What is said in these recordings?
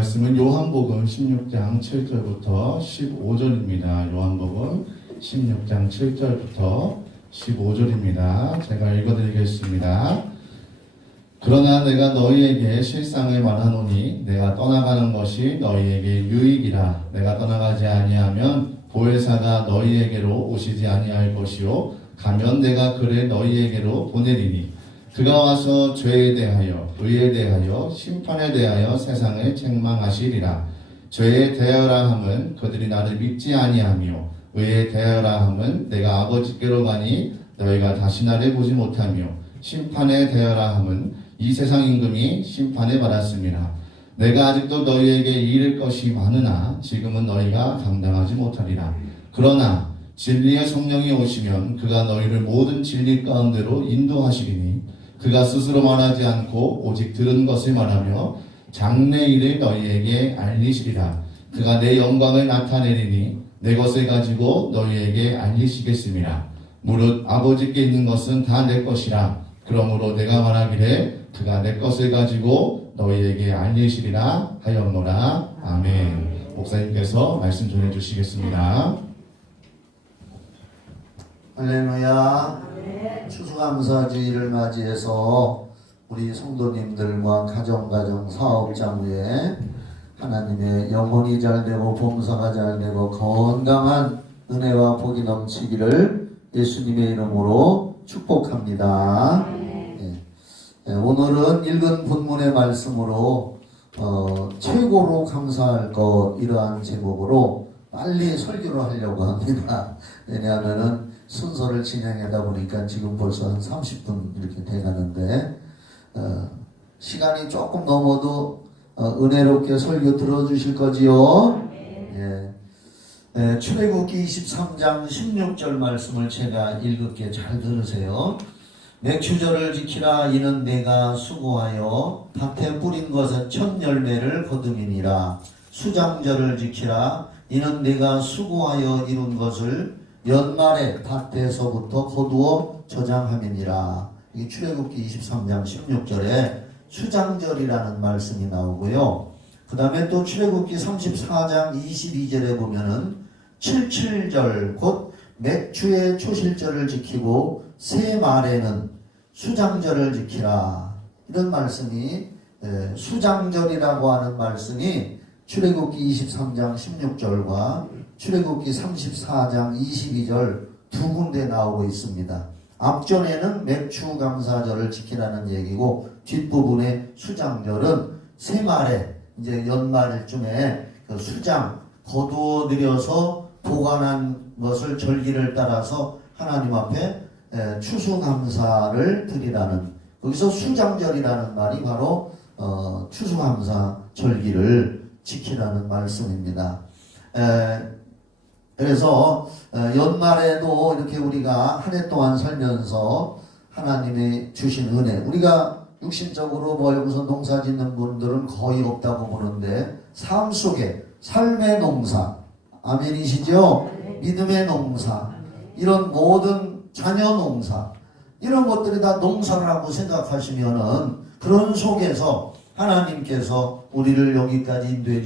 말씀은 요한복음 16장 7절부터 15절입니다. 요한복음 16장 7절부터 15절입니다. 제가 읽어드리겠습니다. 그러나 내가 너희에게 실상을 말하노니 내가 떠나가는 것이 너희에게 유익이라. 내가 떠나가지 아니하면 보혜사가 너희에게로 오시지 아니할 것이요 가면 내가 그를 너희에게로 보내리니 그가 와서 죄에 대하여 의에 대하여 심판에 대하여 세상을 책망하시리라. 죄에 대하여라 함은 그들이 나를 믿지 아니하며 의에 대하여라 함은 내가 아버지께로 가니 너희가 다시 나를 보지 못하며 심판에 대하여라 함은 이 세상 임금이 심판을 받았습니다. 내가 아직도 너희에게 이를 것이 많으나 지금은 너희가 감당하지 못하리라. 그러나 진리의 성령이 오시면 그가 너희를 모든 진리 가운데로 인도하시리니 그가 스스로 말하지 않고 오직 들은 것을 말하며 장래 일을 너희에게 알리시리라. 그가 내 영광을 나타내리니 내 것을 가지고 너희에게 알리시겠습니다. 무릇 아버지께 있는 것은 다 내 것이라. 그러므로 내가 말하기를 그가 내 것을 가지고 너희에게 알리시리라 하였노라. 아멘. 목사님께서 말씀 전해주시겠습니다. 할렐루야. 추수감사주의를 맞이해서 우리 성도님들과 가정 사업장부에 하나님의 영혼이 잘되고 봉사가 잘되고 건강한 은혜와 복이 넘치기를 예수님의 이름으로 축복합니다. 오늘은 읽은 본문의 말씀으로 최고로 감사할 것 이러한 제목으로 빨리 설교를 하려고 합니다. 왜냐하면은 순서를 진행하다 보니까 지금 벌써 한 30분 이렇게 돼가는데 시간이 조금 넘어도 은혜롭게 설교 들어주실 거지요? 출애굽기 23장 16절 말씀을 제가 읽을게 잘 들으세요. 맥추절을 지키라. 이는 내가 수고하여 밭에 뿌린 것은 첫 열매를 거둠이니라. 수장절을 지키라. 이는 내가 수고하여 이룬 것을 연말에 밭에서부터 거두어 저장함이니라. 이 출애굽기 23장 16절에 수장절이라는 말씀이 나오고요. 그 다음에 또 출애굽기 34장 22절에 보면은 77절 곧 맥추의 초실절을 지키고 새 말에는 수장절을 지키라. 이런 말씀이 수장절이라고 하는 말씀이 출애굽기 23장 16절과 출애굽기 34장 22절 두 군데 나오고 있습니다. 앞전에는 맥추감사절을 지키라는 얘기고 뒷부분의 수장절은 새말에 이제 연말쯤에 그 수장 거두어 들여서 보관한 것을 절기를 따라서 하나님 앞에 추수감사를 드리라는, 거기서 수장절이라는 말이 바로 추수감사 절기를 지키라는 말씀입니다. 그래서 연말에도 이렇게 우리가 한 해 동안 살면서 하나님이 주신 은혜, 우리가 육신적으로 뭐 여기서 농사 짓는 분들은 거의 없다고 보는데 삶 속에 삶의 농사, 아멘이시죠? 믿음의 농사, 이런 모든 자녀 농사, 이런 것들이 다 농사라고 생각하시면은 그런 속에서 하나님께서 우리를 여기까지 인도해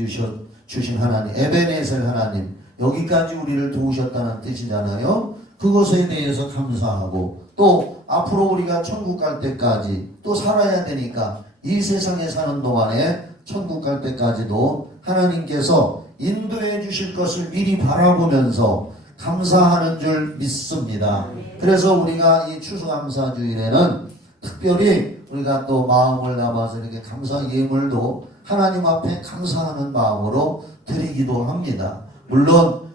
주신 하나님, 에베네셀 하나님, 여기까지 우리를 도우셨다는 뜻이잖아요. 그것에 대해서 감사하고, 또 앞으로 우리가 천국 갈 때까지 또 살아야 되니까 이 세상에 사는 동안에 천국 갈 때까지도 하나님께서 인도해 주실 것을 미리 바라보면서 감사하는 줄 믿습니다. 그래서 우리가 이 추수감사주일에는 특별히 우리가 또 마음을 담아서 이렇게 감사 예물도 하나님 앞에 감사하는 마음으로 드리기도 합니다. 물론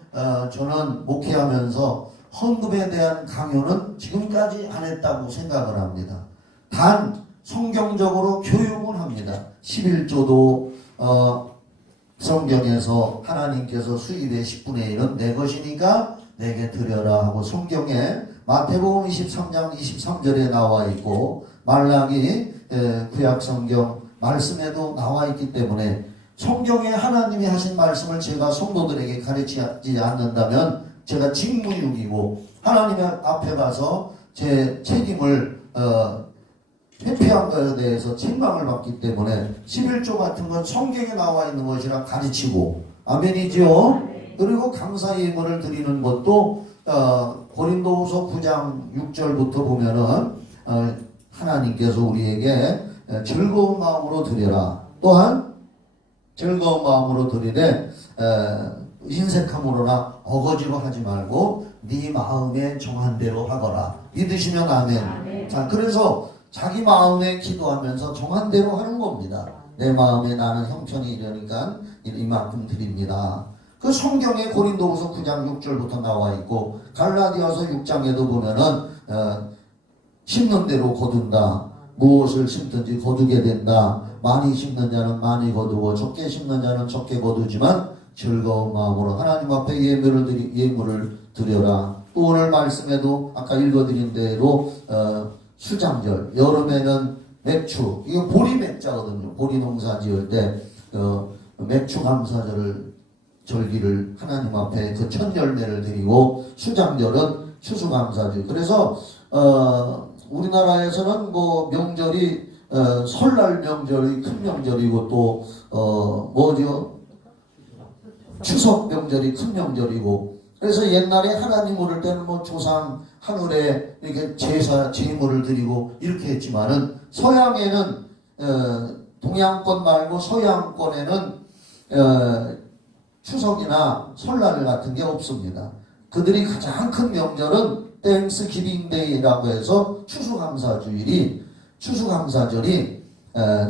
저는 목회하면서 헌금에 대한 강요는 지금까지 안 했다고 생각을 합니다. 단 성경적으로 교육은 합니다. 11조도 성경에서 하나님께서 수입의 10분의 1은 내 것이니까 내게 드려라 하고 성경에 마태복음 23장 23절에 나와 있고 말라기 구약성경 말씀에도 나와 있기 때문에 성경에 하나님이 하신 말씀을 제가 성도들에게 가르치지 않는다면 제가 직무유기고 하나님 앞에 가서 제 책임을 회피한 것에 대해서 책망을 받기 때문에 11조 같은 건 성경에 나와 있는 것이라 가르치고 아멘이죠. 그리고 감사 예물을 드리는 것도 고린도후서 9장 6절부터 보면은 하나님께서 우리에게 즐거운 마음으로 드려라. 또한 즐거운 마음으로 드리되 인색함으로나 어거지로 하지 말고 네 마음에 정한 대로 하거라. 믿으시면 아멘. 자, 그래서 자기 마음에 기도하면서 정한 대로 하는 겁니다. 내 마음에 나는 형편이 이러니까 이만큼 드립니다. 그 성경에 고린도후서 9장 6절부터 나와 있고 갈라디아서 6장에도 보면은 심는 대로 거둔다. 무엇을 심든지 거두게 된다. 많이 심는 자는 많이 거두고 적게 심는 자는 적게 거두지만 즐거운 마음으로 하나님 앞에 예물을 드려라. 또 오늘 말씀에도 아까 읽어드린 대로 수장절, 여름에는 맥추, 이거 보리 맥자거든요. 보리 농사 지을 때 맥추 감사절을 절기를 하나님 앞에 그 첫 열매를 드리고 수장절은 추수감사절. 그래서 우리나라에서는 뭐 명절이 설날 명절이 큰 명절이고 또 뭐죠? 추석 명절이 큰 명절이고 그래서 옛날에 하나님 오를 때는 뭐 조상 하늘에 이렇게 제물을 드리고 이렇게 했지만은 서양에는 동양권 말고 서양권에는 추석이나 설날 같은 게 없습니다. 그들이 가장 큰 명절은 땡스기빙데이라고 해서 추수감사절이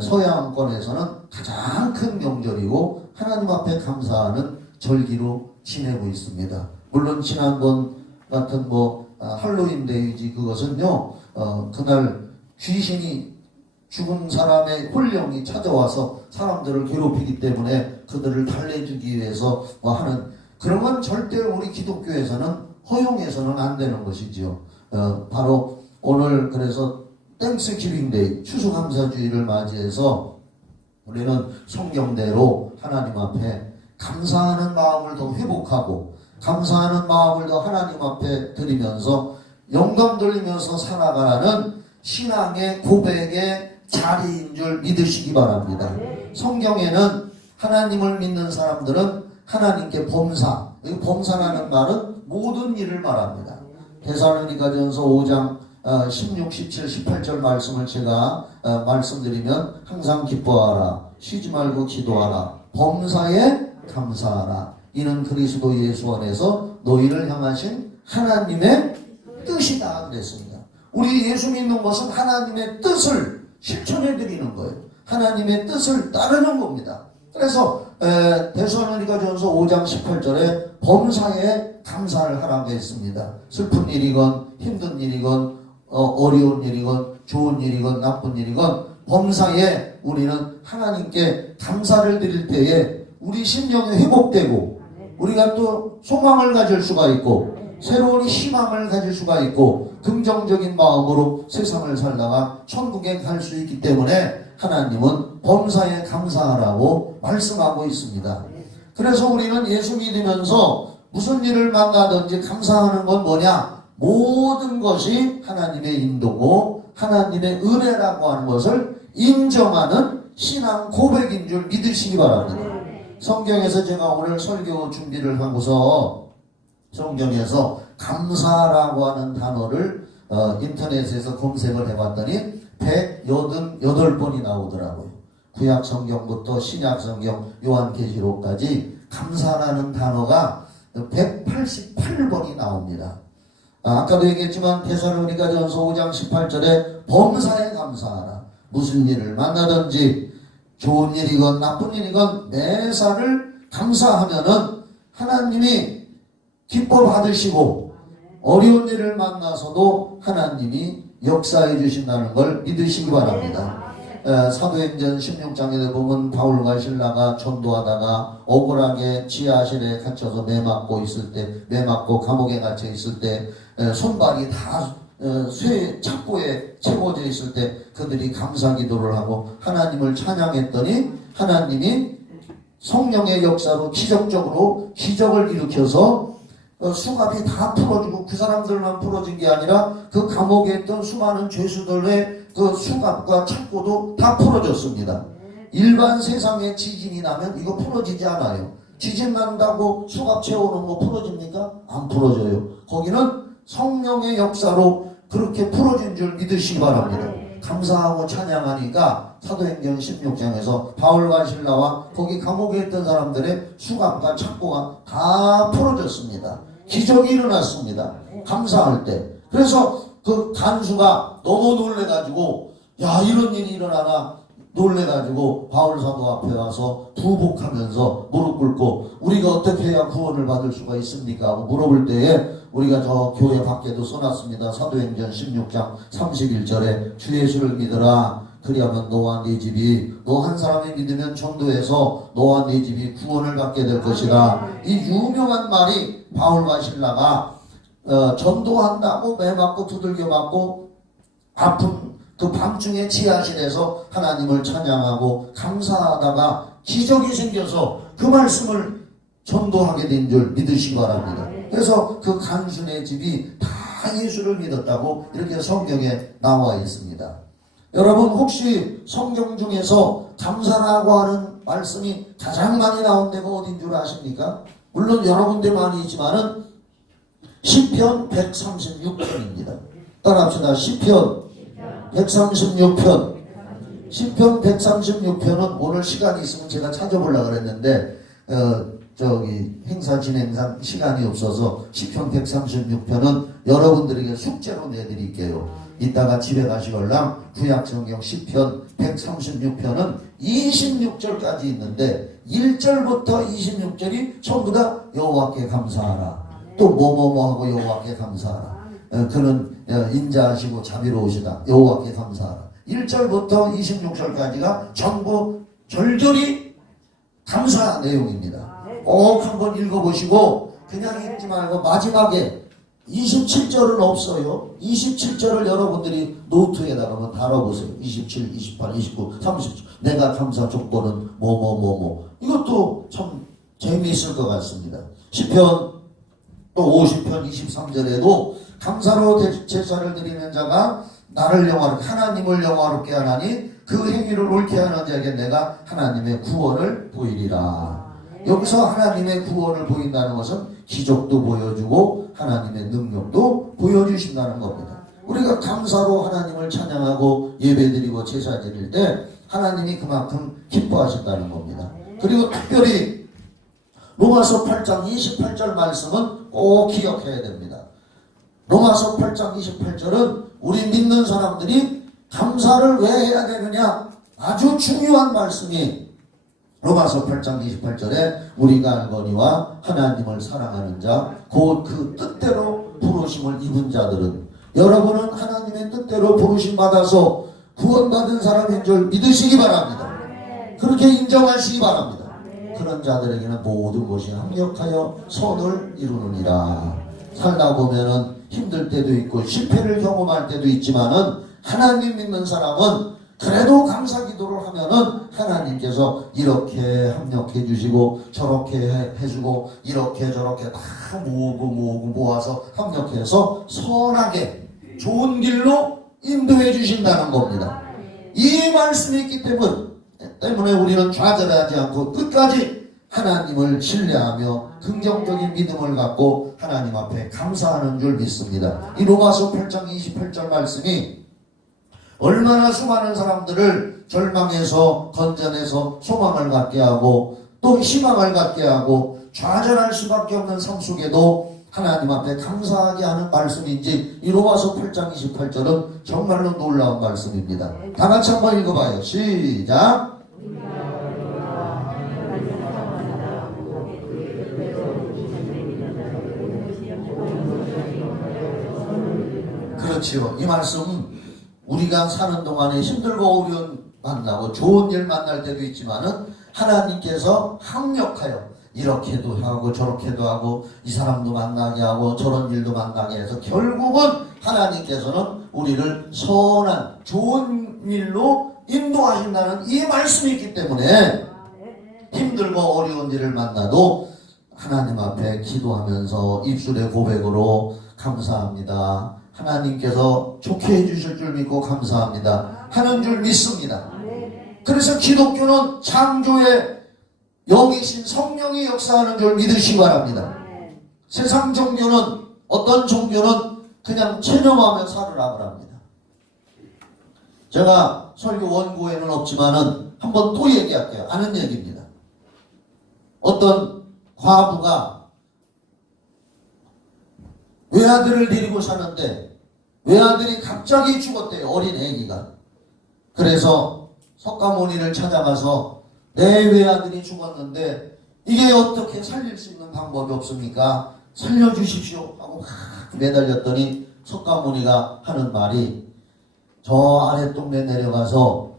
서양권에서는 가장 큰 명절이고 하나님 앞에 감사하는 절기로 지내고 있습니다. 물론 지난번 같은 할로윈데이지 그것은요 그날 귀신이 죽은 사람의 혼령이 찾아와서 사람들을 괴롭히기 때문에 그들을 달래주기 위해서 하는 그런 건 절대 우리 기독교에서는 허용해서는 안 되는 것이죠. 바로 오늘 그래서 땡스기빙데이 추수감사주의를 맞이해서 우리는 성경대로 하나님 앞에 감사하는 마음을 더 회복하고 감사하는 마음을 더 하나님 앞에 드리면서 영감 돌리면서 살아가라는 신앙의 고백의 자리인 줄 믿으시기 바랍니다. 성경에는 하나님을 믿는 사람들은 하나님께 범사라는 말은 모든 일을 말합니다. 데살로니가전서 5장 16, 17, 18절 말씀을 제가 말씀드리면 항상 기뻐하라 쉬지 말고 기도하라 범사에 감사하라 이는 그리스도 예수 안에서 너희를 향하신 하나님의 뜻이다 그랬습니다. 우리 예수 믿는 것은 하나님의 뜻을 실천해 드리는 거예요. 하나님의 뜻을 따르는 겁니다. 그래서 데살로니가전서 5장 18절에 범사에 감사를 하라고 했습니다. 슬픈 일이건 힘든 일이건 어려운 일이건 좋은 일이건 나쁜 일이건 범사에 우리는 하나님께 감사를 드릴 때에 우리 심령이 회복되고 우리가 또 소망을 가질 수가 있고 새로운 희망을 가질 수가 있고 긍정적인 마음으로 세상을 살다가 천국에 갈 수 있기 때문에 하나님은 범사에 감사하라고 말씀하고 있습니다. 그래서 우리는 예수 믿으면서 무슨 일을 만나든지 감사하는 건 뭐냐? 모든 것이 하나님의 인도고 하나님의 은혜라고 하는 것을 인정하는 신앙 고백인 줄 믿으시기 바랍니다. 성경에서 제가 오늘 설교 준비를 하고서 성경에서 감사라고 하는 단어를 인터넷에서 검색을 해봤더니 188번이 나오더라고요. 구약 성경부터 신약 성경 요한계시록까지 감사라는 단어가 188번이 나옵니다. 아까도 얘기했지만 데살로니가전서 5장 18절에 범사에 감사하라. 무슨 일을 만나든지 좋은 일이건 나쁜 일이건 매사를 감사하면은 하나님이 기뻐 받으시고 어려운 일을 만나서도 하나님이 역사해 주신다는 걸 믿으시기 바랍니다. 사도행전 16장에 보면 바울과 실라가 전도하다가 억울하게 지하실에 갇혀서 매맞고 감옥에 갇혀 있을 때 손발이 다 쇠 착고에 채워져 있을 때 그들이 감사 기도를 하고 하나님을 찬양했더니 하나님이 성령의 역사로 기적적으로 기적을 일으켜서 수갑이 다 풀어지고 그 사람들만 풀어진 게 아니라 그 감옥에 있던 수많은 죄수들의 그 수갑과 창고도 다 풀어졌습니다. 일반 세상에 지진이 나면 이거 풀어지지 않아요. 지진 난다고 수갑 채워놓은 거 풀어집니까? 안 풀어져요. 거기는 성령의 역사로 그렇게 풀어진 줄 믿으시기 바랍니다. 감사하고 찬양하니까 사도행전 16장에서 바울과 실라와 거기 감옥에 있던 사람들의 수갑과 창고가 다 풀어졌습니다. 기적이 일어났습니다. 감사할 때. 그래서 그 간수가 너무 놀래가지고 야 이런 일이 일어나나 놀래가지고 바울 사도 앞에 와서 부복하면서 무릎 꿇고 우리가 어떻게 해야 구원을 받을 수가 있습니까? 하고 물어볼 때에 우리가 저 교회 밖에도 써놨습니다. 사도행전 16장 31절에 주 예수를 믿어라. 그리하면 너와 네 집이 너 한 사람이 믿으면 전도해서 너와 네 집이 구원을 받게 될 것이다. 이 유명한 말이 바울과 실라가 전도한다고 매 맞고 두들겨 맞고 아픈 그 밤중에 지하실에서 하나님을 찬양하고 감사하다가 기적이 생겨서 그 말씀을 전도하게 된 줄 믿으시기 바랍니다. 그래서 그 간순의 집이 다 예수를 믿었다고 이렇게 성경에 나와 있습니다. 여러분 혹시 성경 중에서 감사라고 하는 말씀이 가장 많이 나온 데가 어딘 줄 아십니까? 물론 여러 군데 많이 있지만은 시편 136편입니다. 따라합시다. 시편 136편. 시편 136편은 오늘 시간이 있으면 제가 찾아보려고 그랬는데 행사 진행상 시간이 없어서 시편 136편은 여러분들에게 숙제로 내드릴게요. 이따가 집에 가시걸랑 구약성경 시편 136편은 26절까지 있는데 1절부터 26절이 전부 다 여호와께 감사하라. 또 뭐뭐뭐 하고 여호와께 감사하라. 그는 인자하시고 자비로우시다. 여호와께 감사하라. 1절부터 26절까지가 전부 절절히 감사 내용입니다. 꼭 한번 읽어보시고 그냥 읽지 말고 마지막에 27절은 없어요. 27절을 여러분들이 노트에다가 한번 달아보세요. 27, 28, 29, 30절. 내가 감사 족보는 뭐뭐뭐뭐. 이것도 참 재미있을 것 같습니다. 시편 또 50편 23절에도 감사로 제사를 드리는 자가 나를 영화롭게 하나님을 영화롭게 하나니 그 행위를 옳게 하는 자에게 내가 하나님의 구원을 보이리라. 여기서 하나님의 구원을 보인다는 것은 기적도 보여주고 하나님의 능력도 보여주신다는 겁니다. 우리가 감사로 하나님을 찬양하고 예배드리고 제사 드릴 때 하나님이 그만큼 기뻐하신다는 겁니다. 그리고 특별히 로마서 8장 28절 말씀은 꼭 기억해야 됩니다. 로마서 8장 28절은 우리 믿는 사람들이 감사를 왜 해야 되느냐 아주 중요한 말씀이 로마서 8장 28절에 우리가 알거니와 하나님을 사랑하는 자 곧 그 뜻대로 부르심을 입은 자들은 여러분은 하나님의 뜻대로 부르심 받아서 구원받은 사람인 줄 믿으시기 바랍니다. 그렇게 인정하시기 바랍니다. 그런 자들에게는 모든 것이 합력하여 선을 이루느니라. 살다 보면은 힘들 때도 있고 실패를 경험할 때도 있지만은 하나님 믿는 사람은 그래도 감사 기도를 하면은 하나님께서 이렇게 합력해 주시고 저렇게 해주고 이렇게 저렇게 다 모으고 모아서 합력해서 선하게 좋은 길로 인도해 주신다는 겁니다. 이 말씀이 있기 때문에 우리는 좌절하지 않고 끝까지 하나님을 신뢰하며 긍정적인 믿음을 갖고 하나님 앞에 감사하는 줄 믿습니다. 이 로마서 8장 28절 말씀이 얼마나 수많은 사람들을 절망에서 건져내서 소망을 갖게 하고 또 희망을 갖게 하고 좌절할 수밖에 없는 삶 속에도 하나님 앞에 감사하게 하는 말씀인지 이 로마서 8장 28절은 정말로 놀라운 말씀입니다. 다 같이 한번 읽어봐요. 시작. 그렇지요. 이 말씀 우리가 사는 동안에 힘들고 어려운 만나고 좋은 일 만날 때도 있지만은 하나님께서 합력하여 이렇게도 하고 저렇게도 하고 이 사람도 만나게 하고 저런 일도 만나게 해서 결국은 하나님께서는 우리를 선한 좋은 일로 인도하신다는 이 말씀이 있기 때문에 힘들고 어려운 일을 만나도 하나님 앞에 기도하면서 입술의 고백으로 감사합니다. 하나님께서 좋게 해주실 줄 믿고 감사합니다. 하는 줄 믿습니다. 그래서 기독교는 창조의 영이신 성령이 역사하는 줄 믿으시기 바랍니다. 세상 종교는, 어떤 종교는 그냥 체념하며 살으라고 합니다. 제가 설교 원고에는 없지만은 한번 또 얘기할게요. 아는 얘기입니다. 어떤 과부가 외아들을 데리고 사는데 외아들이 갑자기 죽었대요. 어린 애기가. 그래서 석가모니를 찾아가서 내 외아들이 죽었는데 이게 어떻게 살릴 수 있는 방법이 없습니까? 살려주십시오 하고 매달렸더니 석가모니가 하는 말이, 저 아랫동네 내려가서,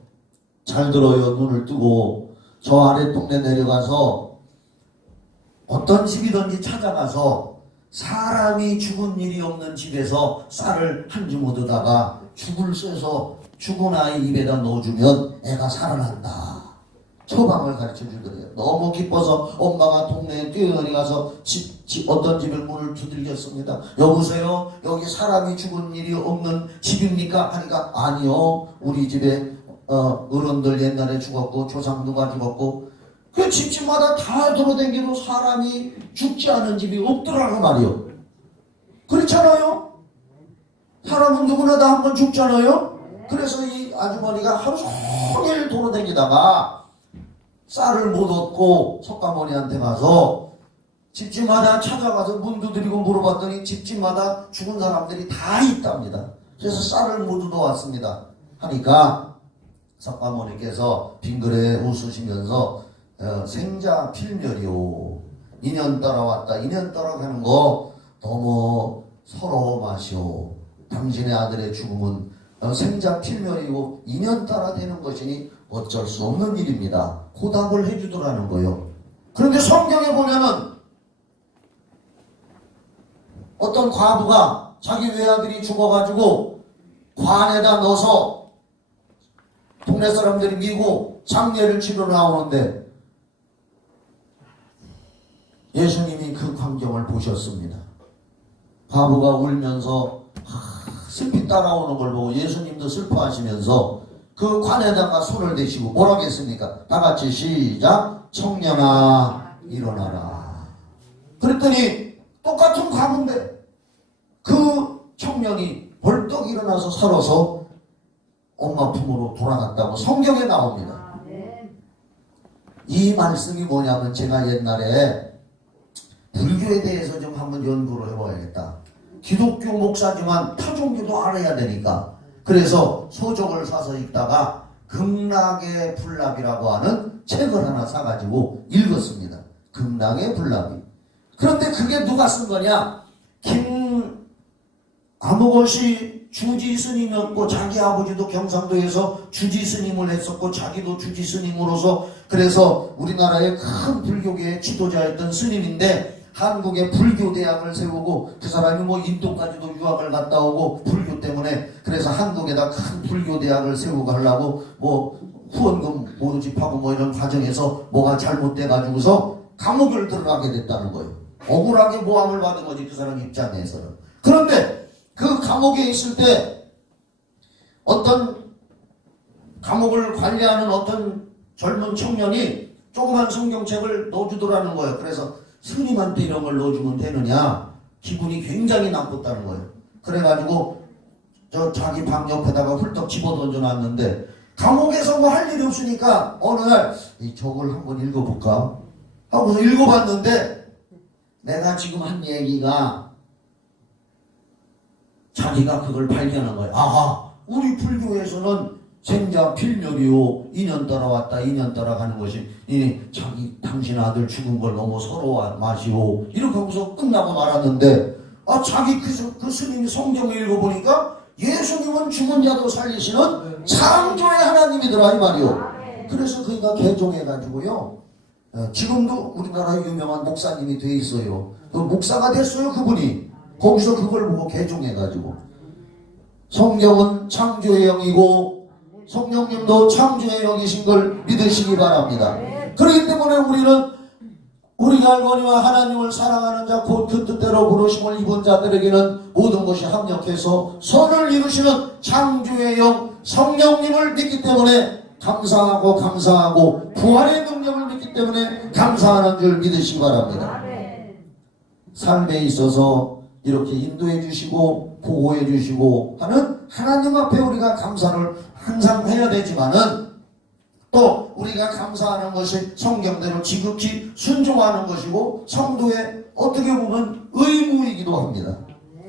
잘 들어요, 눈을 뜨고, 저 아랫동네 내려가서 어떤 집이든지 찾아가서 사람이 죽은 일이 없는 집에서 쌀을 한 주먹 얻다가 죽을 쇠서 죽은 아이 입에다 넣어주면 애가 살아난다. 처방을 가르쳐 주더래요. 너무 기뻐서 엄마가 동네에 뛰어내려가서 어떤 집을 문을 두들겼습니다. 여보세요? 여기 사람이 죽은 일이 없는 집입니까? 하니까 아니요. 우리 집에 어른들 옛날에 죽었고 조상 누가 죽었고 그 집집마다 다 돌아다니도 사람이 죽지 않은 집이 없더라고 말이요. 그렇잖아요? 사람은 누구나 다 한 번 죽잖아요? 그래서 이 아주머니가 하루 종일 돌아다니다가 쌀을 못 얻고 석가모니한테 가서 집집마다 찾아가서 문 두드리고 물어봤더니 집집마다 죽은 사람들이 다 있답니다. 그래서 쌀을 못 얻어왔습니다. 하니까 석가모니께서 빙그레 웃으시면서 생자 필멸이요. 인연 따라왔다 인연 따라가는 거 너무 서러워 마시오. 당신의 아들의 죽음은 생자 필멸이고 인연 따라 되는 것이니 어쩔 수 없는 일입니다. 고답을 해주더라는 거예요. 그런데 성경에 보면은 어떤 과부가 자기 외아들이 죽어가지고 관에다 넣어서 동네 사람들이 미고 장례를 치러 나오는데 예수님이 그 광경을 보셨습니다. 과부가 울면서 슬피 따라오는 걸 보고 예수님도 슬퍼하시면서 그 관에다가 손을 대시고 뭐라고 했습니까? 다 같이 시작. 청년아 일어나라. 그랬더니 똑같은 과부인데 그 청년이 벌떡 일어나서 살아서 엄마 품으로 돌아갔다고 성경에 나옵니다. 이 말씀이 뭐냐면 제가 옛날에 불교에 대해서 좀 한번 연구를 해봐야겠다. 기독교 목사지만 타종교도 알아야 되니까 그래서 소족을 사서 읽다가 극락의 불납이라고 하는 책을 하나 사가지고 읽었습니다. 극락의 불납이. 그런데 그게 누가 쓴 거냐? 아무것이 주지 스님이었고 자기 아버지도 경상도에서 주지 스님을 했었고 자기도 주지 스님으로서 그래서 우리나라의 큰 불교계의 지도자였던 스님인데 한국에 불교대학을 세우고 그 사람이 뭐 인도까지도 유학을 갔다 오고 불교 때문에 그래서 한국에다 큰 불교대학을 세우고 하려고 뭐 후원금 모집하고 뭐 이런 과정에서 뭐가 잘못돼 가지고서 감옥을 들어가게 됐다는 거예요. 억울하게 모함을 받은 거지 그 사람 입장에서는. 그런데 그 감옥에 있을 때 어떤 감옥을 관리하는 어떤 젊은 청년이 조그만 성경책을 넣어주더라는 거예요. 그래서 스님한테 이런 걸 넣어주면 되느냐? 기분이 굉장히 나빴다는 거예요. 그래가지고 저 자기 방 옆에다가 훌떡 집어 던져놨는데 감옥에서 뭐 할 일이 없으니까 어느 날 이 저걸 한번 읽어볼까? 하고서 읽어봤는데 내가 지금 한 얘기가 자기가 그걸 발견한 거예요. 아하, 우리 불교에서는 생자 필멸이요 인연 따라왔다 인연 따라가는 것이 당신 아들 죽은 걸 너무 서러워 마시오 이렇게 하고서 끝나고 말았는데 자기 그 스님이 성경을 읽어보니까 예수님은 죽은 자도 살리시는 창조의 하나님이더라 이 말이요. 그래서 그가 개종해가지고요 지금도 우리나라에 유명한 목사님이 돼 있어요. 그 목사가 됐어요 그분이. 거기서 그걸 보고 개종해가지고 성경은 창조의 영이고 성령님도 창조의 영이신 걸 믿으시기 바랍니다. 그렇기 때문에 우리는 우리가 알거니와 하나님을 사랑하는 자 곧 그 뜻대로 부르심을 입은 자들에게는 모든 것이 합력해서 선을 이루시는 창조의 영 성령님을 믿기 때문에 감사하고 부활의 능력을 믿기 때문에 감사하는 줄 믿으시기 바랍니다. 삶에 있어서 이렇게 인도해 주시고 보호해 주시고 하는 하나님 앞에 우리가 감사를 항상 해야 되지만은 또 우리가 감사하는 것이 성경대로 지극히 순종하는 것이고 성도의 어떻게 보면 의무이기도 합니다.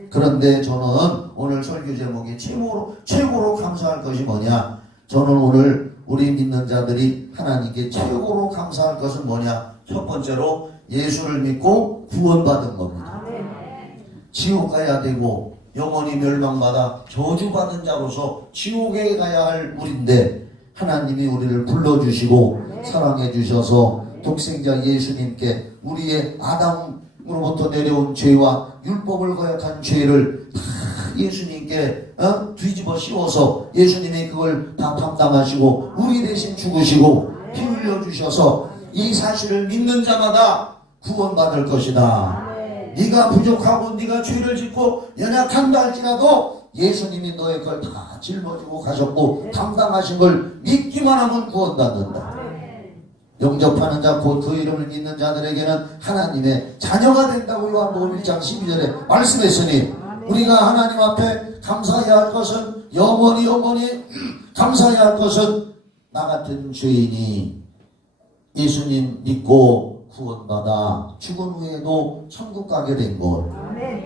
그런데 저는 오늘 설교 제목이 최고로 감사할 것이 뭐냐? 저는 오늘 우리 믿는 자들이 하나님께 최고로 감사할 것은 뭐냐? 첫 번째로 예수를 믿고 구원받은 겁니다. 지옥 가야 되고 영원히 멸망받아 저주받은 자로서 지옥에 가야 할 우리인데 하나님이 우리를 불러주시고 사랑해 주셔서 독생자 예수님께 우리의 아담으로부터 내려온 죄와 율법을 거역한 죄를 다 예수님께 뒤집어 씌워서 예수님이 그걸 다 담당하시고 우리 대신 죽으시고 피 흘려 주셔서 이 사실을 믿는 자마다 구원받을 것이다. 네가 부족하고 네가 죄를 짓고 연약한다 할지라도 예수님이 너의 걸 다 짊어지고 가셨고 담당하신 걸 믿기만 하면 구원받는다. 영접하는 자 곧 그 이름을 믿는 자들에게는 하나님의 자녀가 된다고 요한복음 1장 12절에 말씀했으니 우리가 하나님 앞에 감사해야 할 것은 영원히 감사해야 할 것은 나 같은 죄인이 예수님 믿고 구원받아 죽은 후에도 천국 가게 된 것,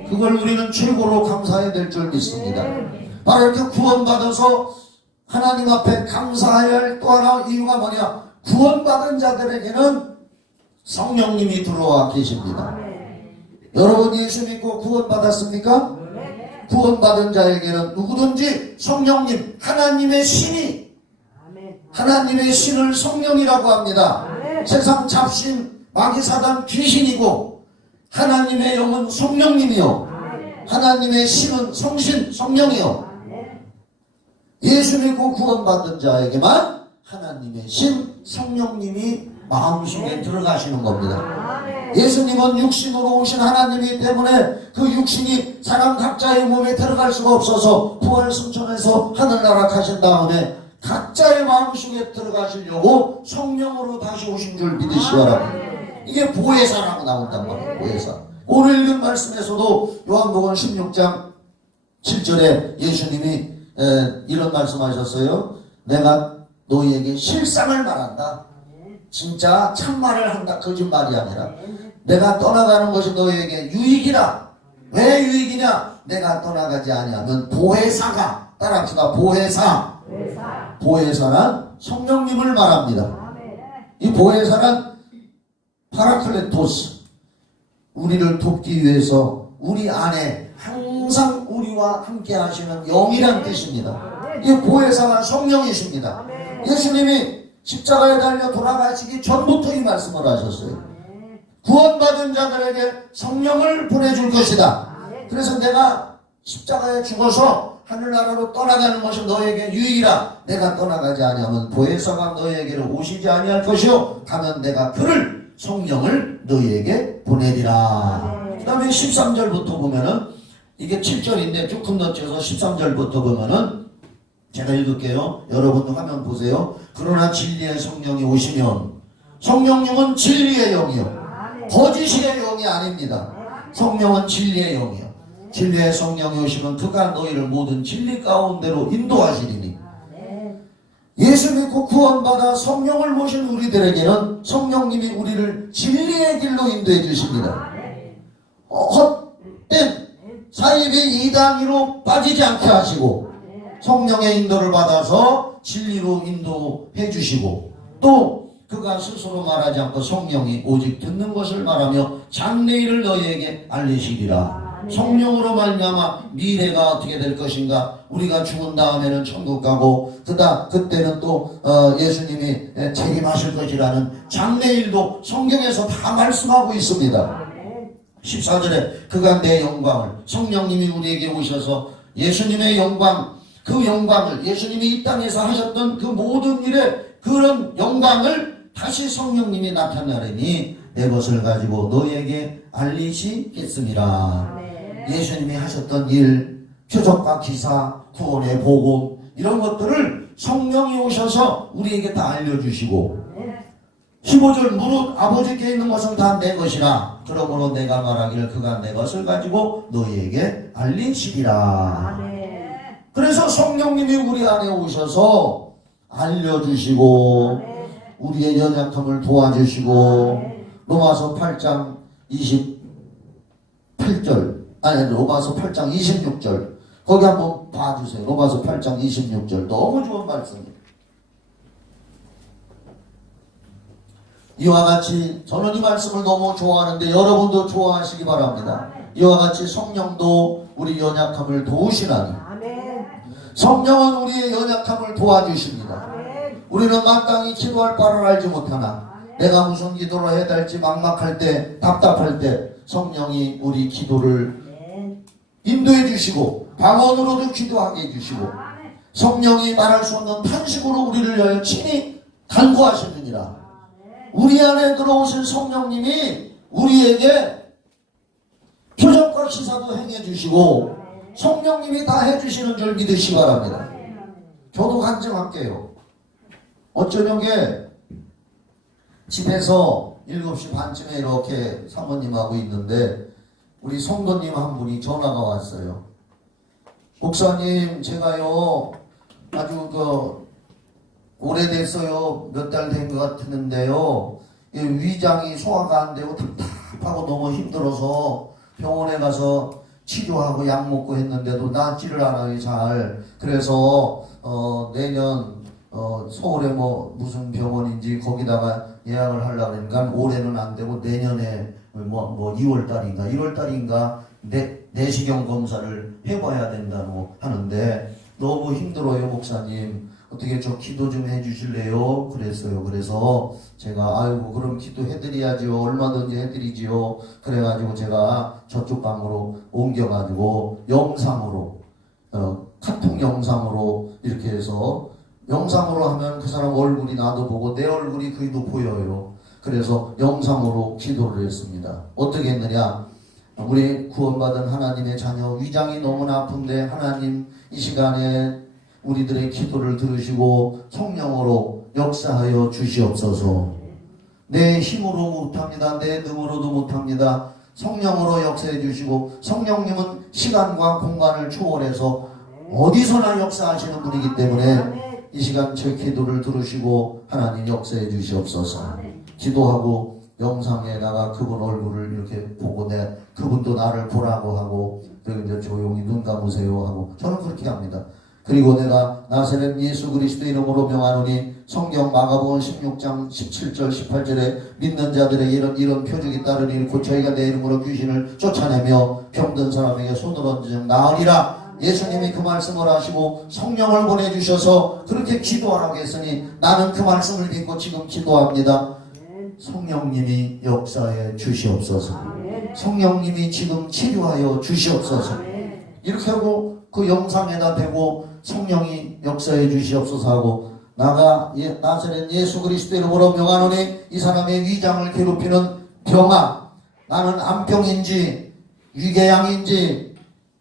그걸 우리는 최고로 감사해야 될 줄 믿습니다. 바로 이렇게 구원받아서 하나님 앞에 감사해야 할 또 하나 이유가 뭐냐? 구원받은 자들에게는 성령님이 들어와 계십니다. 여러분 예수 믿고 구원받았습니까? 구원받은 자에게는 누구든지 성령님, 하나님의 신을 성령이라고 합니다. 세상 잡신, 마귀 사단 귀신이고 하나님의 영은 성령님이요, 하나님의 신은 성령이요. 예수 믿고 구원받은 자에게만 하나님의 신 성령님이 마음속에 들어가시는 겁니다. 예수님은 육신으로 오신 하나님이기 때문에 그 육신이 사람 각자의 몸에 들어갈 수가 없어서 부활 승천해서 하늘나라 가신 다음에 각자의 마음속에 들어가시려고 성령으로 다시 오신 줄 믿으시기 바랍니다. 이게 보혜사라고 나온단 말이에요. 보혜사. 오늘 읽은 말씀에서도 요한복음 16장 7절에 예수님이 이런 말씀하셨어요. 내가 너희에게 실상을 말한다. 진짜 참말을 한다. 거짓말이 아니라. 내가 떠나가는 것이 너희에게 유익이라. 왜 유익이냐? 내가 떠나가지 아니하면 보혜사가, 따라합시다. 보혜사란 성령님을 말합니다. 이 보혜사란 파라클레토스, 우리를 돕기 위해서 우리 안에 항상 우리와 함께 하시는 영이란 뜻입니다. 이 보혜사가 성령이십니다. 예수님이 십자가에 달려 돌아가시기 전부터 이 말씀을 하셨어요. 구원받은 자들에게 성령을 보내줄 것이다. 그래서 내가 십자가에 죽어서 하늘나라로 떠나가는 것이 너에게 유익이라. 내가 떠나가지 아니하면 보혜사가 너에게로 오시지 아니할 것이요, 가면 내가 그를 성령을 너희에게 보내리라. 그 다음에 13절부터 보면은, 이게 7절인데 쭉 건너뛰어서 13절부터 보면은 제가 읽을게요. 여러분도 화면 보세요. 그러나 진리의 성령이 오시면, 성령님은 진리의 영이요, 거짓의 영이 아닙니다. 성령은 진리의 영이요. 진리의 성령이 오시면 그가 너희를 모든 진리 가운데로 인도하시리니. 예수 믿고 구원받아 성령을 모신 우리들에게는 성령님이 우리를 진리의 길로 인도해 주십니다. 헛된 사이비 이단위로 빠지지 않게 하시고 성령의 인도를 받아서 진리로 인도해 주시고, 또 그가 스스로 말하지 않고 성령이 오직 듣는 것을 말하며 장래일을 너희에게 알리시리라. 성령으로 말미암아 미래가 어떻게 될 것인가, 우리가 죽은 다음에는 천국 가고 그때는 또 예수님이 책임하실 것이라는 장래일도 성경에서 다 말씀하고 있습니다. 14절에 그가 내 영광을, 성령님이 우리에게 오셔서 예수님의 영광, 그 영광을, 예수님이 이 땅에서 하셨던 그 모든 일의 그런 영광을 다시 성령님이 나타나리니 내 것을 가지고 너에게 알리시겠습니다. 예수님이 하셨던 일, 표적과 기사, 구원의 복음 이런 것들을 성령이 오셔서 우리에게 다 알려주시고 15절 무릇 아버지께 있는 것은 다 내 것이라 그러므로 내가 말하기를 그가 내 것을 가지고 너희에게 알리시리라. 그래서 성령님이 우리 안에 오셔서 알려주시고 우리의 연약함을 도와주시고 로마서 8장 28절 아니 로마서 8장 26절 거기 한번 봐주세요. 로마서 8장 26절 너무 좋은 말씀입니다. 이와 같이 저는 이 말씀을 너무 좋아하는데 여러분도 좋아하시기 바랍니다. 이와 같이 성령도 우리 연약함을 도우시나니 성령은 우리의 연약함을 도와주십니다. 우리는 마땅히 기도할 바를 알지 못하나 내가 무슨 기도를 해야 될지 막막할 때 답답할 때 성령이 우리 기도를 인도해 주시고 방언으로도 기도하게 해주시고 성령이 말할 수 없는 탄식으로 우리를 위하여 친히 간구하시느니라. 우리 안에 들어오신 성령님이 우리에게 표적과 기사도 행해 주시고 성령님이 다 해주시는 줄 믿으시기 바랍니다. 저도 간증할게요. 어쩌녁에 집에서 7시 반쯤에 이렇게 사모님하고 있는데 우리 성도님 한 분이 전화가 왔어요. 목사님 제가요 아주 오래됐어요. 몇 달 된 것 같은데요. 위장이 소화가 안 되고 답답하고 너무 힘들어서 병원에 가서 치료하고 약 먹고 했는데도 낫지를 않아요 잘. 그래서 내년 서울에 뭐 무슨 병원인지 거기다가 예약을 하려고 하니까 올해는 안 되고 내년에 뭐 2월달인가 1월달인가 내시경 검사를 해봐야 된다고 하는데 너무 힘들어요 목사님. 어떻게 저 기도 좀 해주실래요? 그랬어요. 그래서 제가 아이고 그럼 기도해드려야죠. 얼마든지 해드리지요. 그래가지고 제가 저쪽 방으로 옮겨가지고 영상으로 카톡 영상으로 이렇게 해서 영상으로 하면 그 사람 얼굴이 나도 보고 내 얼굴이 그이도 보여요. 그래서 영상으로 기도를 했습니다. 어떻게 했느냐? 우리 구원받은 하나님의 자녀 위장이 너무나 아픈데 하나님 이 시간에 우리들의 기도를 들으시고 성령으로 역사하여 주시옵소서. 내 힘으로 못합니다. 내 능으로도 못합니다. 성령으로 역사해 주시고 성령님은 시간과 공간을 초월해서 어디서나 역사하시는 분이기 때문에 이 시간 제 기도를 들으시고 하나님 역사해 주시옵소서. 기도하고 영상에다가 그분 얼굴을 이렇게 보고 그분도 나를 보라고 하고 그리고 이제 조용히 눈 감으세요 하고 저는 그렇게 합니다. 그리고 내가 나사렛 예수 그리스도 이름으로 명하노니 성경 마가복음 16장 17절 18절에 믿는 자들의 이런 표적이 따르니 곧 저희가 내 이름으로 귀신을 쫓아내며 병든 사람에게 손을 얹으면 나으리라. 예수님이 그 말씀을 하시고 성령을 보내주셔서 그렇게 기도하라고 했으니 나는 그 말씀을 믿고 지금 기도합니다. 성령님이 역사해 주시옵소서. 성령님이 지금 치료하여 주시옵소서. 이렇게 하고 그 영상에다 대고 성령이 역사해 주시옵소서 하고 나가 나사렛 예수 그리스도 이름으로 명하노니 이 사람의 위장을 괴롭히는 병아 나는 암병인지 위궤양인지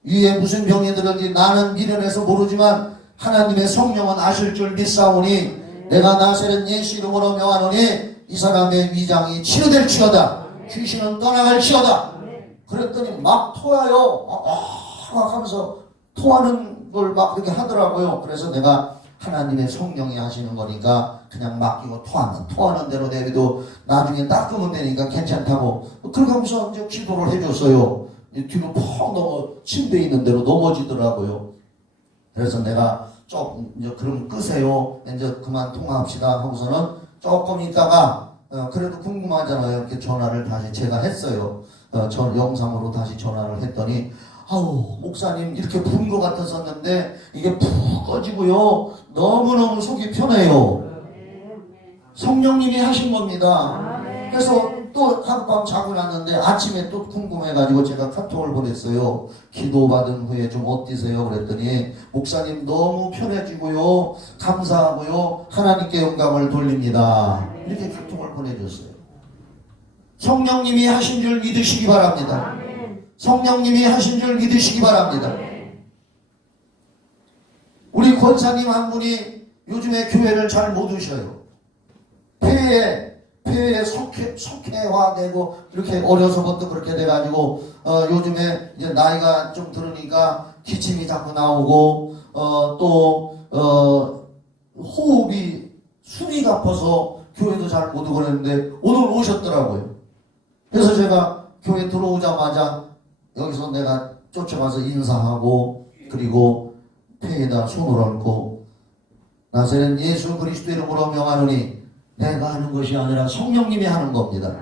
위에 무슨 병이 들었는지 나는 미련해서 모르지만 하나님의 성령은 아실 줄 믿사오니 내가 나사렛 예수 이름으로 명하노니 이 사람의 위장이 치료될지어다. 귀신은 떠나갈지어다. 그랬더니 막 토해요. 막 하면서 토하는 걸 막 그렇게 하더라고요. 그래서 내가 하나님의 성령이 하시는 거니까 그냥 맡기고 토하는 대로 내비도 나중에 닦으면 되니까 괜찮다고 그렇게 하면서 이제 기도를 해줬어요. 뒤로 퍽 침대에 있는 대로 넘어지더라고요. 그래서 내가 조금 이제 그럼 끄세요. 이제 그만 통화합시다 하고서는 조금 있다가 그래도 궁금하잖아요. 이렇게 전화를 다시 제가 했어요. 저 영상으로 다시 전화를 했더니 아우 목사님 이렇게 부은 것 같았었는데 이게 푹 꺼지고요. 너무너무 속이 편해요. 성령님이 하신 겁니다. 그래서 또 하룻밤 자고 났는데 아침에 또 궁금해가지고 제가 카톡을 보냈어요. 기도받은 후에 좀 어떠세요? 그랬더니 목사님 너무 편해지고요. 감사하고요. 하나님께 영광을 돌립니다. 이렇게 카톡을 보내줬어요. 성령님이 하신 줄 믿으시기 바랍니다. 성령님이 하신 줄 믿으시기 바랍니다. 우리 권사님 한 분이 요즘에 교회를 잘 못 오셔요. 폐에 석회화되고 이렇게 어려서부터 그렇게 돼가지고 요즘에 이제 나이가 좀 들으니까 기침이 자꾸 나오고 또 호흡이 숨이 가빠서 교회도 잘 못 오고 그랬는데 오늘 오셨더라고요. 그래서 제가 교회 들어오자마자 여기서 내가 쫓아가서 인사하고 그리고 폐에다 손을 얹고 나사렛 예수 그리스도 이름으로 명하노니 내가 하는 것이 아니라 성령님이 하는 겁니다.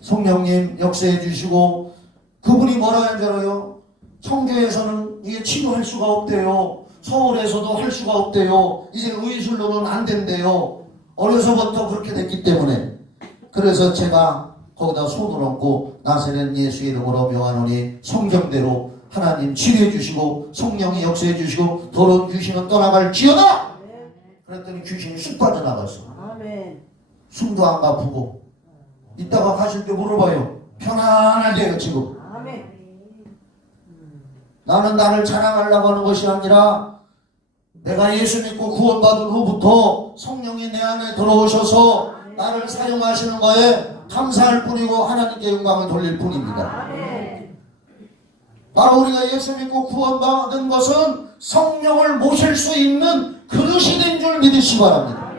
성령님 역사해 주시고 그분이 뭐라 하는 줄 알아요? 청교에서는 이게 치료할 수가 없대요. 서울에서도 할 수가 없대요. 이제 의술로는 안 된대요. 어려서부터 그렇게 됐기 때문에. 그래서 제가 거기다 손을 얹고 나사렛 예수 이름으로 명하노니 성경대로 하나님 치료해 주시고 성령이 역사해 주시고 더러운 귀신은 떠나갈지어다. 그랬더니 귀신이 쑥 빠져나갔어. 숨도 안 아프고 이따가 가실 때 물어봐요. 편안하대요 지금. 나는 나를 자랑하려고 하는 것이 아니라 내가 예수 믿고 구원받은 후부터 성령이 내 안에 들어오셔서 나를 사용하시는 거에 감사할 뿐이고 하나님께 영광을 돌릴 뿐입니다. 바로 우리가 예수 믿고 구원받은 것은 성령을 모실 수 있는 그릇이 된 줄 믿으시기 바랍니다.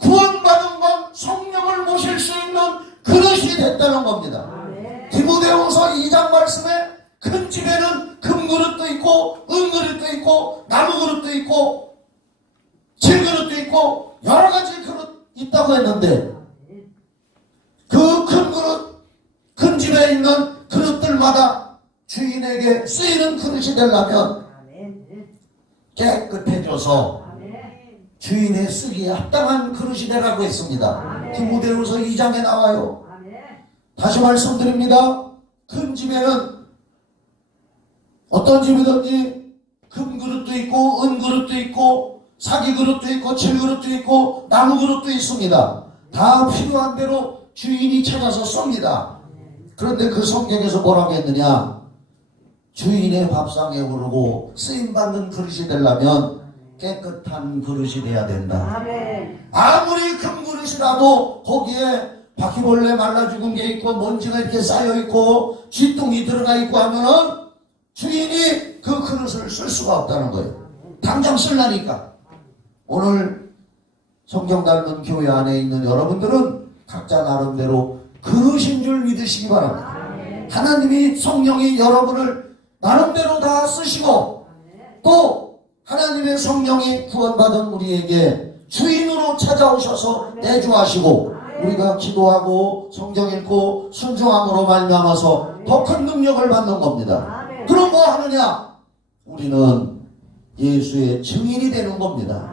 구원받은 건 성령을 모실 수 있는 그릇이 됐다는 겁니다. 디모데후서 2장 말씀에 큰 집에는 금그릇도 있고 은그릇도 있고 나무그릇도 있고 질그릇도 있고 여러가지 그릇 있다고 했는데 그 큰 그릇, 큰 집에 있는 그릇들마다 주인에게 쓰이는 그릇이 되려면 깨끗해져서 주인의 쓰기에 합당한 그릇이 되라고 했습니다. 디모데후서 2장에 나와요. 다시 말씀드립니다. 큰 집에는 어떤 집이든지 금그릇도 있고 은그릇도 있고 사기그릇도 있고 질그릇도 있고 나무그릇도 있습니다. 다 필요한 대로 주인이 찾아서 씁니다. 그런데 그 성경에서 뭐라고 했느냐? 주인의 밥상에 오르고 쓰임받는 그릇이 되려면 깨끗한 그릇이 돼야 된다. 아무리 큰 그릇이라도 거기에 바퀴벌레 말라 죽은 게 있고 먼지가 이렇게 쌓여 있고 쥐똥이 들어가 있고 하면은 주인이 그 그릇을 쓸 수가 없다는 거예요. 당장 쓸라니까. 오늘 성경 닮은 교회 안에 있는 여러분들은 각자 나름대로 그릇인 줄 믿으시기 바랍니다. 하나님이 성령이 여러분을 나름대로 다 쓰시고 또 하나님의 성령이 구원받은 우리에게 주인으로 찾아오셔서 내주하시고 우리가 기도하고 성경 읽고 순종함으로 말미암아서 더 큰 능력을 받는 겁니다. 그럼 뭐 하느냐? 우리는 예수의 증인이 되는 겁니다.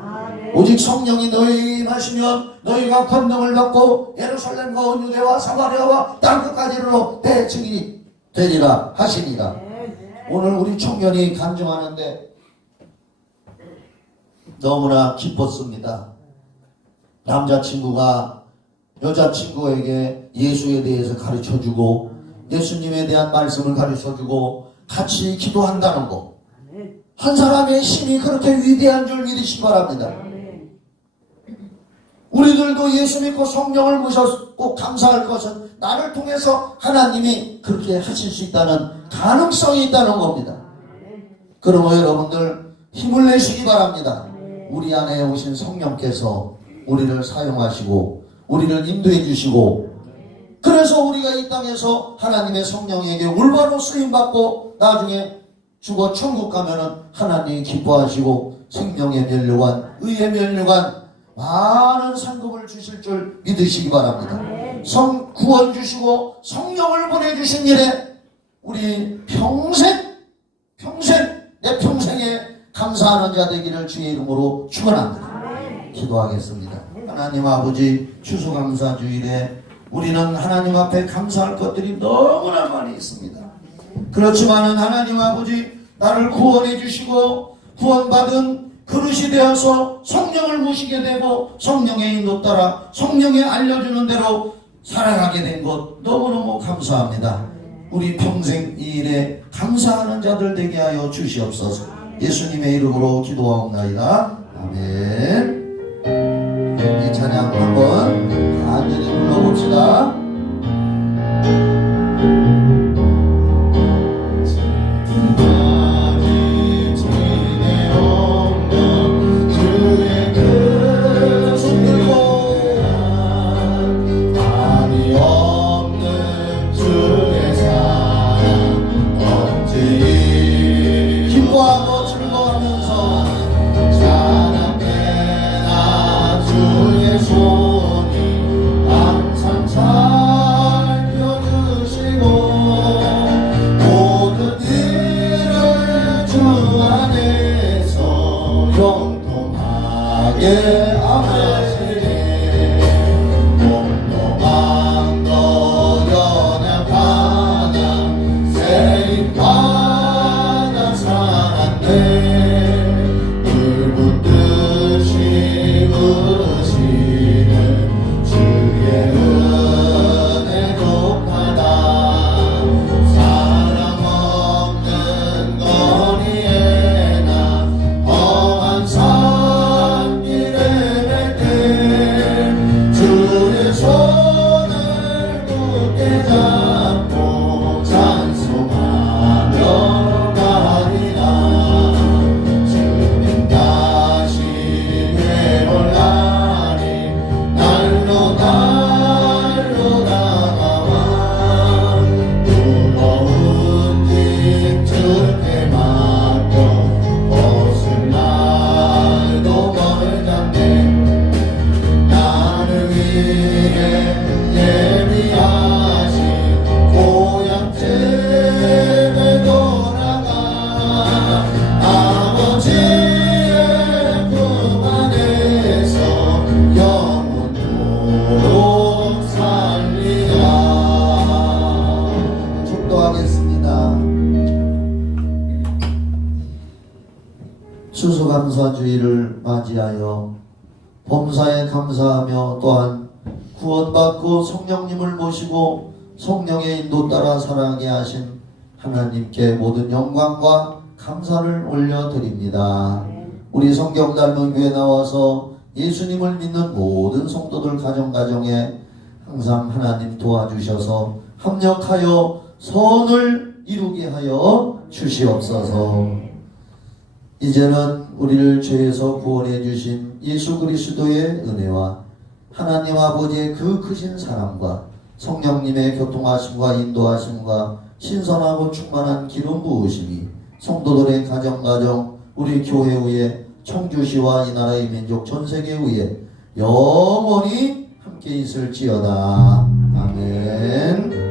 오직 성령이 너희에게 임하시면 너희가 권능을 받고 예루살렘과 온 유대와 사마리아와 땅끝까지 이르러 내 증인이 되리라 하시니라. 오늘 우리 청년이 간증하는데 너무나 기뻤습니다. 남자친구가 여자친구에게 예수에 대해서 가르쳐주고 예수님에 대한 말씀을 가르쳐주고 같이 기도한다는 거. 한 사람의 힘이 그렇게 위대한 줄 믿으시기 바랍니다. 우리들도 예수 믿고 성령을 모셨고 감사할 것은 나를 통해서 하나님이 그렇게 하실 수 있다는 가능성이 있다는 겁니다. 그러므로 여러분들 힘을 내시기 바랍니다. 우리 안에 오신 성령께서 우리를 사용하시고 우리를 인도해 주시고 그래서 우리가 이 땅에서 하나님의 성령에게 올바로 쓰임받고 나중에 죽어 천국 가면은 하나님이 기뻐하시고 생명의 면류관, 의의 면류관 많은 상급을 주실 줄 믿으시기 바랍니다. 구원 주시고 성령을 보내주신 일에 우리 평생 내 평생에 감사하는 자 되기를 주의 이름으로 축원합니다. 기도하겠습니다. 하나님 아버지 추수감사 주일에 우리는 하나님 앞에 감사할 것들이 너무나 많이 있습니다. 그렇지만은 하나님 아버지 나를 구원해 주시고 구원받은 그릇이 되어서 성령을 모시게 되고 성령의 인도 따라 성령이 알려주는 대로 살아가게 된 것 너무너무 감사합니다. 우리 평생 이 일에 감사하는 자들 되게 하여 주시옵소서. 예수님의 이름으로 기도하옵나이다. 아멘. 이 찬양 한번 간절히 불러봅시다. 추수감사주의를 맞이하여 범사에 감사하며 또한 구원받고 성령님을 모시고 성령의 인도 따라 살아가게 하신 하나님께 모든 영광과 감사를 올려드립니다. 우리 성경 닮은 교회 나와서 예수님을 믿는 모든 성도들 가정가정에 항상 하나님 도와주셔서 합력하여 선을 이루게 하여 주시옵소서. 이제는 우리를 죄에서 구원해 주신 예수 그리스도의 은혜와 하나님 아버지의 그 크신 사랑과 성령님의 교통하심과 인도하심과 신선하고 충만한 기름 부으심이 성도들의 가정가정 우리 교회 위에 청주시와 이 나라의 민족 전세계 위에 영원히 함께 있을지어다. 아멘.